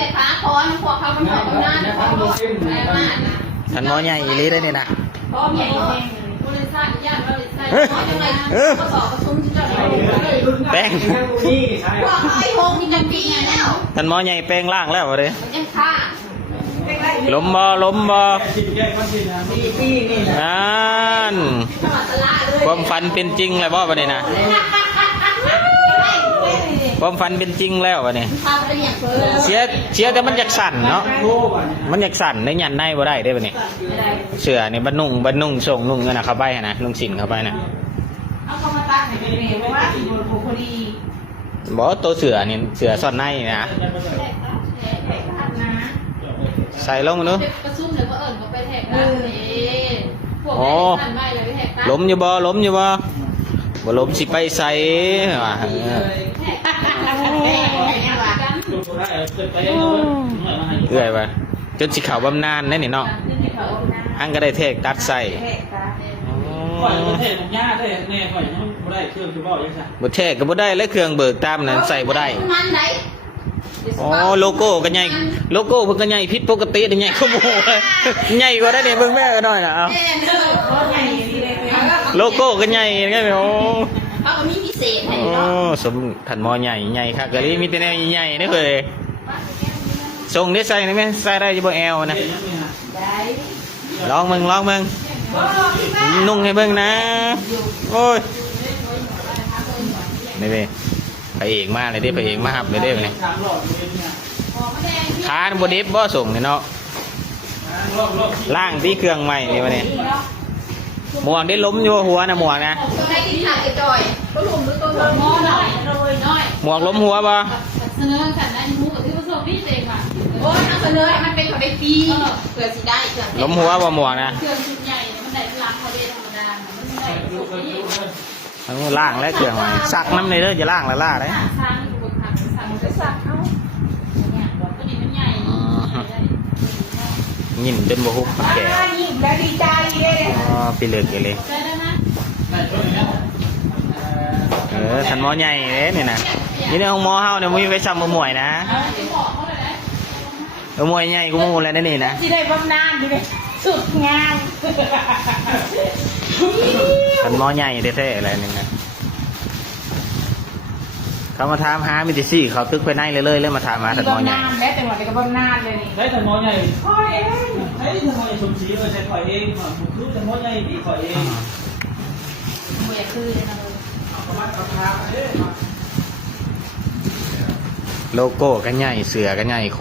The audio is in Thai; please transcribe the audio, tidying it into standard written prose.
แต่ขาคอพวกเขาเป็นของหน้าเนี่ยเขาบอกแรงมากนะ ท่านหมอใหญ่อีหลีได้นี่นะ เพราะใหญ่แห้งบริษัทญาติบริษัทยังไงก็สอบกระซุ้มที่เจ้าไหน แป้ง พวกไอ้โฮมนี่กันปีแล้ว ท่านหมอใหญ่แป้งล่างแล้วเลย มันยังฆ่า ล้มบ่ล้มบ่นั่น ตลาดตลาดเลย ความฝันเป็นจริงแล้วบ่บัดนี้นะความฝันเป็นจริงแล้วบัดนี้ ทำเป็นอย่างเฟิร์ เสียแต่มันอยากสั่นเนาะมันอยากสั่นในยันในบ่ได้ได้บัดนี้เสื้อนี่บัดนุ่งส่งนุ่งนั่นน่ะเข้าไปนะนุ่งสินเข้าไปนะ เอาเข้ามาตั้งให้เป็นเร็วเพราะว่าสีโดนพอดี บ่ตัวเสื้อนี่เสื้อซ่อนในนะใส่ลงดู กระซุ้มเลยว่าก็ไปแทกตาพวกแทกตาไม่เลยไปแทกตา ล้มอยู่บ่ล้มอยู่บ่บ่ล้มสิไปใส่ว่า เอื้อยว่าจนสิเข้าบำนาญแน่นี่เนาะอันก็ได้เทกตัดใส่ ข่อยประเทศของย่าได้แน่ข่อยยังไม่ได้เครื่องคือบ่ยังไง บ่เทกก็บ่ได้และเครื่องเบิกตามนั้นใส่บ่ได้ มันไหน อ๋อโลโก้ก็ใหญ่โลโก้เพิ่นก็ใหญ่ผิดปกติใหญ่ขโมยใหญ่กว่าได้นี่เบิ่งแม่ก็น้อยน่ะเอาโลโก้ก็ใหญ่ไงโอ้ เขาก็มีพิเศษให้ โอ้ เนาะ สมท่านหมอใหญ่คักกะลีมีแต่แนวใหญ่ๆนี่เด้อส่งได้ใส่ได้มั้ยใส่ได้อยู่บ่แอวนะ ได้ ลองมึงนุ่งให้เบิ่งนะโอ้ยนี่เด้พระเอกมาเลยเด้พระเอกมาหับเลยเด้นี่ 3 รอบเนี่ย ขาบ่ดิบบ่ส่งนี่เนาะ รอบ ล่างที่เครื่องใหม่นี่วะนี่หมวกได้ล้มอยู่หัวนะหมวกนะ ตัวได้กินขาดจอยตัวหลุมหรือตัวหม้อน้อยน้อย หมวกล้มหัวบ่ เสนอขันได้มูกับที่ผสมนี่เองว่ะโอ้ยเอาเสนอให้มันเป็นของได้ปีเผื่อสิได้เผื่อ ล้มหัวบ่หมวกนะ เครื่องชุดใหญ่มันได้ล้างเขาได้ธรรมดามันไม่ได้สุดนี้ เอาล่างแล้วเครื่องใหม่ซักน้ำในเด้อจะล่างแล้วล่าได้ สร้างอยู่บนถังสั่งไปสักเขาเนี่ยตัวนี้มันใหญ่ ยิ้มจนบ่ฮุบแก่ ยิ้มแล้วดีใจเลย อ๋อปีเลือกเลย ได้ไหม ท่านหมอใหญ่เด้นี่นะนี่ในห้องหมอเฮาเนี่ยมีไว้ซ้ำบ่มวยนะ จะบอกเขาเลยนะ มวยใหญ่กูมูแล้วนี่นะ ที่ได้บำนาญที่ได้สุดงาม ท่านหมอใหญ่แท้ๆอะไรนี่นะเขามาถามหามีแต่ซี่เขาตึกไปในเลยแล้วมาถามหาท่านหมอใหญ่ แล้วแต่หมดเลยก็บำนาญเลยนี่ ได้แต่หมอใหญ่ข่อยเองไอ้แต่หมอใหญ่สมศรีใช่ข่อยเองผมคือแต่หมอใหญ่ที่ข่อยเอง มวยคือเลยนะ โลโก้กันใหญ่เสือกันใหญ่ค